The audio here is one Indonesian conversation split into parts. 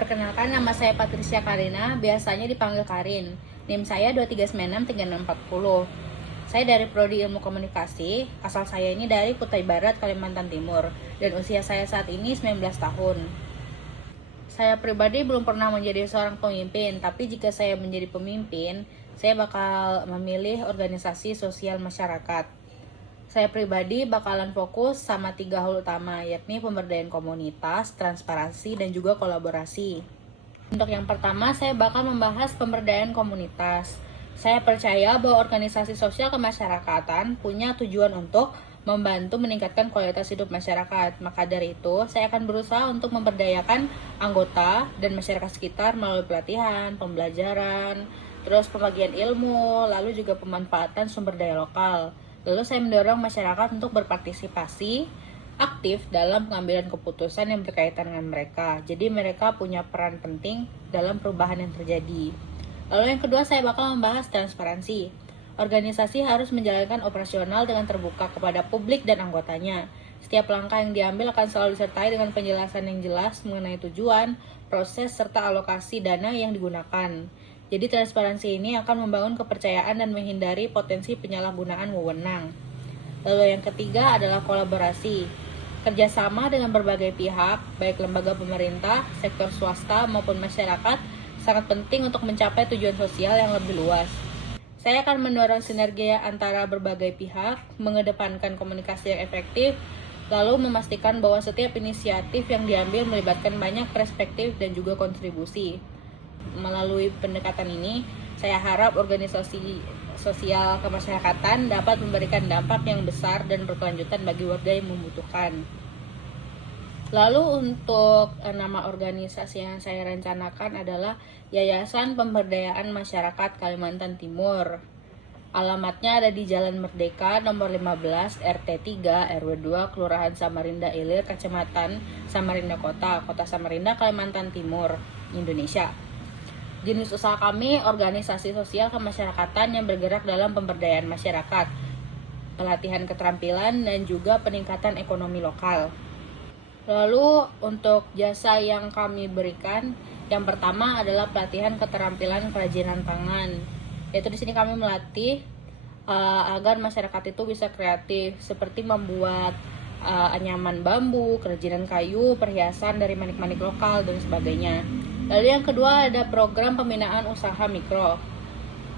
Perkenalkan, nama saya Patricia Karina, biasanya dipanggil Karin. NIM saya 2396340. Saya dari Prodi Ilmu Komunikasi, asal saya ini dari Kutai Barat, Kalimantan Timur, dan usia saya saat ini 19 tahun. Saya pribadi belum pernah menjadi seorang pemimpin, tapi jika saya menjadi pemimpin, saya bakal memilih organisasi sosial masyarakat. Saya pribadi bakalan fokus sama 3 hal utama, yakni pemberdayaan komunitas, transparansi, dan juga kolaborasi. Untuk yang pertama, saya bakal membahas pemberdayaan komunitas. Saya percaya bahwa organisasi sosial kemasyarakatan punya tujuan untuk membantu meningkatkan kualitas hidup masyarakat. Maka dari itu, saya akan berusaha untuk memberdayakan anggota dan masyarakat sekitar melalui pelatihan, pembelajaran, terus pembagian ilmu, lalu juga pemanfaatan sumber daya lokal. Lalu saya mendorong masyarakat untuk berpartisipasi aktif dalam pengambilan keputusan yang berkaitan dengan mereka. Jadi mereka punya peran penting dalam perubahan yang terjadi. Lalu yang kedua, saya bakal membahas transparansi. Organisasi harus menjalankan operasional dengan terbuka kepada publik dan anggotanya. Setiap langkah yang diambil akan selalu disertai dengan penjelasan yang jelas mengenai tujuan, proses, serta alokasi dana yang digunakan. Jadi transparansi ini akan membangun kepercayaan dan menghindari potensi penyalahgunaan wewenang. Lalu yang ketiga adalah kolaborasi. Kerjasama dengan berbagai pihak, baik lembaga pemerintah, sektor swasta, maupun masyarakat, sangat penting untuk mencapai tujuan sosial yang lebih luas. Saya akan mendorong sinergi antara berbagai pihak, mengedepankan komunikasi yang efektif, lalu memastikan bahwa setiap inisiatif yang diambil melibatkan banyak perspektif dan juga kontribusi. Melalui pendekatan ini, saya harap organisasi sosial kemasyarakatan dapat memberikan dampak yang besar dan berkelanjutan bagi warga yang membutuhkan. Lalu untuk nama organisasi yang saya rencanakan adalah Yayasan Pemberdayaan Masyarakat Kalimantan Timur. Alamatnya ada di Jalan Merdeka nomor 15 RT 3 RW 2 Kelurahan Samarinda Ilir, Kecamatan Samarinda Kota Samarinda, Kalimantan Timur, Indonesia. Jenis usaha kami organisasi sosial kemasyarakatan yang bergerak dalam pemberdayaan masyarakat, pelatihan keterampilan, dan juga peningkatan ekonomi lokal. Lalu untuk jasa yang kami berikan, yang pertama adalah pelatihan keterampilan kerajinan tangan. Yaitu di sini kami melatih agar masyarakat itu bisa kreatif, seperti membuat anyaman bambu, kerajinan kayu, perhiasan dari manik-manik lokal, dan sebagainya. Lalu yang kedua ada program pembinaan usaha mikro.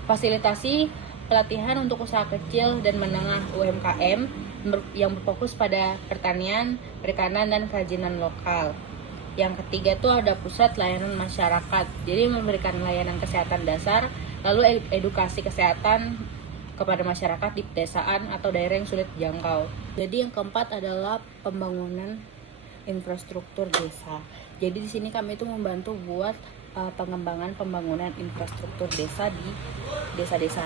Fasilitasi pelatihan untuk usaha kecil dan menengah UMKM yang berfokus pada pertanian, perikanan, dan kerajinan lokal. Yang ketiga itu ada pusat layanan masyarakat. Jadi memberikan layanan kesehatan dasar, lalu edukasi kesehatan kepada masyarakat di pedesaan atau daerah yang sulit dijangkau. Jadi yang keempat adalah pembangunan infrastruktur desa. Jadi di sini kami itu membantu buat pengembangan pembangunan infrastruktur desa di desa-desa.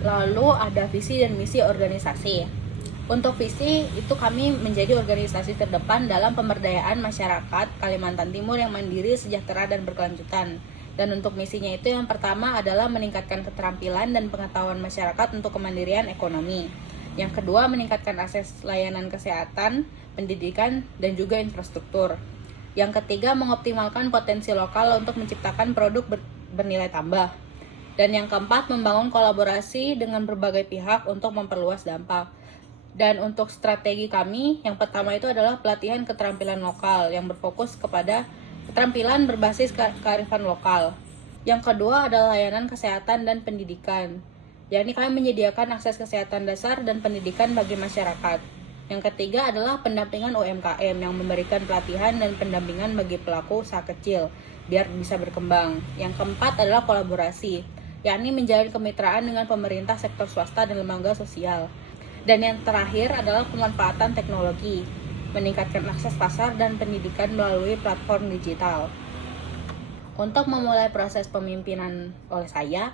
Lalu ada visi dan misi organisasi. Untuk visi itu kami menjadi organisasi terdepan dalam pemberdayaan masyarakat Kalimantan Timur yang mandiri, sejahtera, dan berkelanjutan. Dan untuk misinya itu yang pertama adalah meningkatkan keterampilan dan pengetahuan masyarakat untuk kemandirian ekonomi. Yang kedua, meningkatkan akses layanan kesehatan, pendidikan, dan juga infrastruktur. Yang ketiga, mengoptimalkan potensi lokal untuk menciptakan produk bernilai tambah. Dan yang keempat, membangun kolaborasi dengan berbagai pihak untuk memperluas dampak. Dan untuk strategi kami, yang pertama itu adalah pelatihan keterampilan lokal yang berfokus kepada keterampilan berbasis kearifan lokal. Yang kedua adalah layanan kesehatan dan pendidikan, yakni kami menyediakan akses kesehatan dasar dan pendidikan bagi masyarakat. Yang ketiga adalah pendampingan UMKM yang memberikan pelatihan dan pendampingan bagi pelaku usaha kecil biar bisa berkembang. Yang keempat adalah kolaborasi, yakni menjalin kemitraan dengan pemerintah, sektor swasta, dan lembaga sosial. Dan yang terakhir adalah pemanfaatan teknologi, meningkatkan akses pasar dan pendidikan melalui platform digital. Untuk memulai proses pemimpinan oleh saya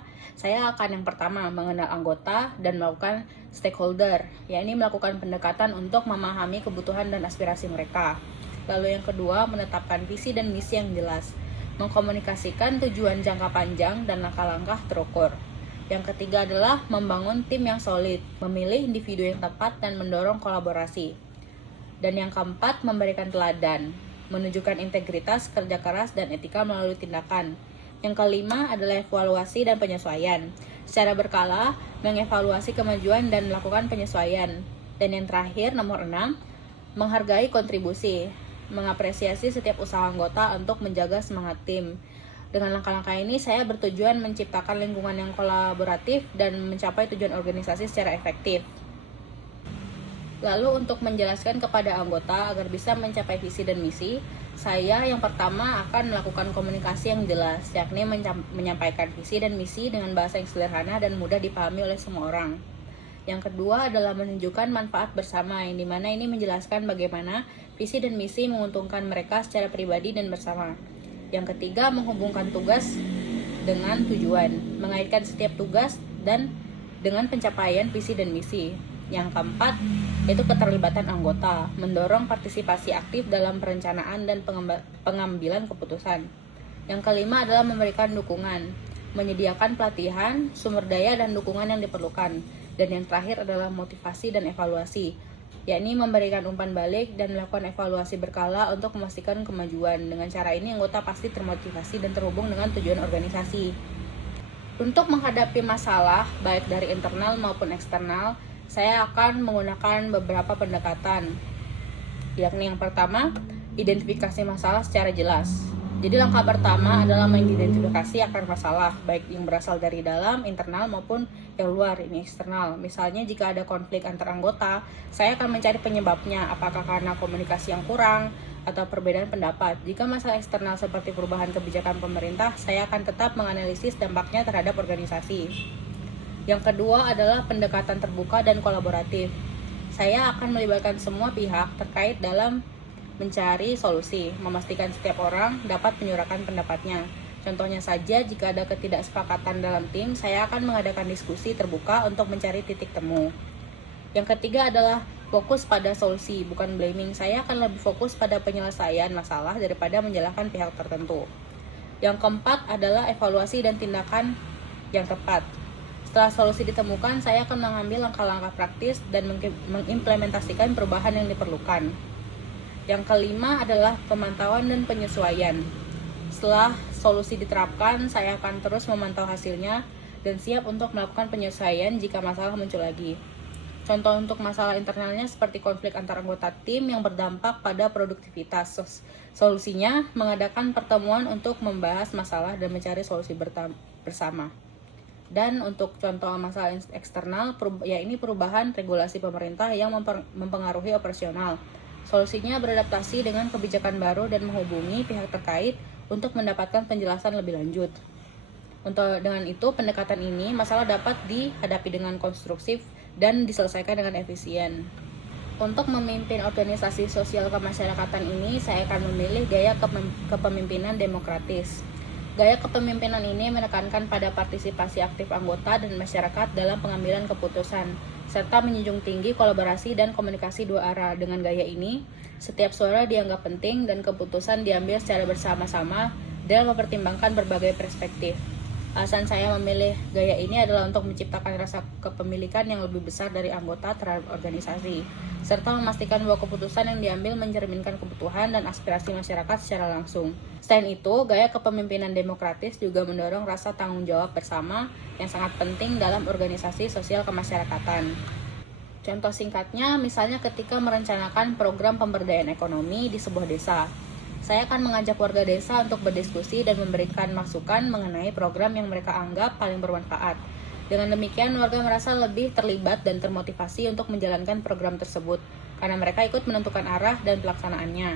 akan yang pertama mengenal anggota dan melakukan stakeholder, yakni melakukan pendekatan untuk memahami kebutuhan dan aspirasi mereka. Lalu yang kedua, menetapkan visi dan misi yang jelas, mengkomunikasikan tujuan jangka panjang dan langkah-langkah terukur. Yang ketiga adalah membangun tim yang solid, memilih individu yang tepat, dan mendorong kolaborasi. Dan yang keempat, memberikan teladan, menunjukkan integritas, kerja keras, dan etika melalui tindakan. Yang kelima adalah evaluasi dan penyesuaian. Secara berkala, mengevaluasi kemajuan dan melakukan penyesuaian. Dan yang terakhir, nomor 6, menghargai kontribusi, mengapresiasi setiap usaha anggota untuk menjaga semangat tim. Dengan langkah-langkah ini, saya bertujuan menciptakan lingkungan yang kolaboratif dan mencapai tujuan organisasi secara efektif. Lalu untuk menjelaskan kepada anggota agar bisa mencapai visi dan misi, saya yang pertama akan melakukan komunikasi yang jelas, yakni menyampaikan visi dan misi dengan bahasa yang sederhana dan mudah dipahami oleh semua orang. Yang kedua adalah menunjukkan manfaat bersama, yang dimana ini menjelaskan bagaimana visi dan misi menguntungkan mereka secara pribadi dan bersama. Yang ketiga, menghubungkan tugas dengan tujuan, mengaitkan setiap tugas dan dengan pencapaian visi dan misi. Yang keempat, yaitu keterlibatan anggota, mendorong partisipasi aktif dalam perencanaan dan pengambilan keputusan. Yang kelima adalah memberikan dukungan, menyediakan pelatihan, sumber daya dan dukungan yang diperlukan. Dan yang terakhir adalah motivasi dan evaluasi, yakni memberikan umpan balik dan melakukan evaluasi berkala untuk memastikan kemajuan. Dengan cara ini anggota pasti termotivasi dan terhubung dengan tujuan organisasi. Untuk menghadapi masalah baik dari internal maupun eksternal, saya akan menggunakan beberapa pendekatan, yakni yang pertama, identifikasi masalah secara jelas. Jadi langkah pertama adalah mengidentifikasi akar masalah, baik yang berasal dari dalam, internal maupun yang luar, ini eksternal. Misalnya jika ada konflik antar anggota, saya akan mencari penyebabnya, apakah karena komunikasi yang kurang atau perbedaan pendapat. Jika masalah eksternal seperti perubahan kebijakan pemerintah, saya akan tetap menganalisis dampaknya terhadap organisasi. Yang kedua adalah pendekatan terbuka dan kolaboratif. Saya akan melibatkan semua pihak terkait dalam mencari solusi, memastikan setiap orang dapat menyuarakan pendapatnya. Contohnya saja, jika ada ketidaksepakatan dalam tim, saya akan mengadakan diskusi terbuka untuk mencari titik temu. Yang ketiga adalah fokus pada solusi, bukan blaming. Saya akan lebih fokus pada penyelesaian masalah daripada menyalahkan pihak tertentu. Yang keempat adalah evaluasi dan tindakan yang tepat. Setelah solusi ditemukan, saya akan mengambil langkah-langkah praktis dan mengimplementasikan perubahan yang diperlukan. Yang kelima adalah pemantauan dan penyesuaian. Setelah solusi diterapkan, saya akan terus memantau hasilnya dan siap untuk melakukan penyesuaian jika masalah muncul lagi. Contoh untuk masalah internalnya seperti konflik antar anggota tim yang berdampak pada produktivitas. Solusinya, mengadakan pertemuan untuk membahas masalah dan mencari solusi bersama. Dan untuk contoh masalah eksternal, ini perubahan regulasi pemerintah yang mempengaruhi operasional. Solusinya beradaptasi dengan kebijakan baru dan menghubungi pihak terkait untuk mendapatkan penjelasan lebih lanjut. Dengan itu, pendekatan ini masalah dapat dihadapi dengan konstruktif dan diselesaikan dengan efisien. Untuk memimpin organisasi sosial kemasyarakatan ini, saya akan memilih gaya kepemimpinan demokratis. Gaya kepemimpinan ini menekankan pada partisipasi aktif anggota dan masyarakat dalam pengambilan keputusan, serta menjunjung tinggi kolaborasi dan komunikasi dua arah. Dengan gaya ini, setiap suara dianggap penting dan keputusan diambil secara bersama-sama dan mempertimbangkan berbagai perspektif. Alasan saya memilih gaya ini adalah untuk menciptakan rasa kepemilikan yang lebih besar dari anggota terhadap organisasi, serta memastikan bahwa keputusan yang diambil mencerminkan kebutuhan dan aspirasi masyarakat secara langsung. Selain itu, gaya kepemimpinan demokratis juga mendorong rasa tanggung jawab bersama yang sangat penting dalam organisasi sosial kemasyarakatan. Contoh singkatnya, misalnya ketika merencanakan program pemberdayaan ekonomi di sebuah desa. Saya akan mengajak warga desa untuk berdiskusi dan memberikan masukan mengenai program yang mereka anggap paling bermanfaat. Dengan demikian, warga merasa lebih terlibat dan termotivasi untuk menjalankan program tersebut, karena mereka ikut menentukan arah dan pelaksanaannya.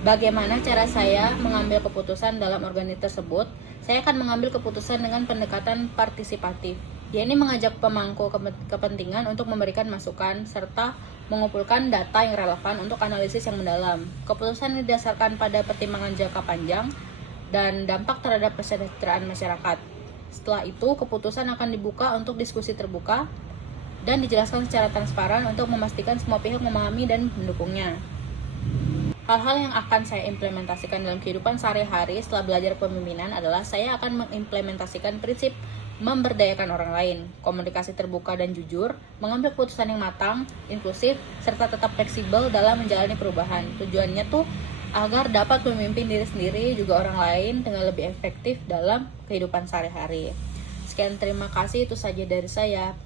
Bagaimana cara saya mengambil keputusan dalam organisasi tersebut? Saya akan mengambil keputusan dengan pendekatan partisipatif, yakni mengajak pemangku kepentingan untuk memberikan masukan, serta mengumpulkan data yang relevan untuk analisis yang mendalam. Keputusan didasarkan pada pertimbangan jangka panjang dan dampak terhadap kesejahteraan masyarakat. Setelah itu, keputusan akan dibuka untuk diskusi terbuka dan dijelaskan secara transparan untuk memastikan semua pihak memahami dan mendukungnya. Hal-hal yang akan saya implementasikan dalam kehidupan sehari-hari setelah belajar kepemimpinan adalah saya akan mengimplementasikan prinsip memberdayakan orang lain, komunikasi terbuka dan jujur, mengambil keputusan yang matang, inklusif, serta tetap fleksibel dalam menjalani perubahan. Tujuannya tuh agar dapat memimpin diri sendiri juga orang lain dengan lebih efektif dalam kehidupan sehari-hari. Sekian, terima kasih, itu saja dari saya.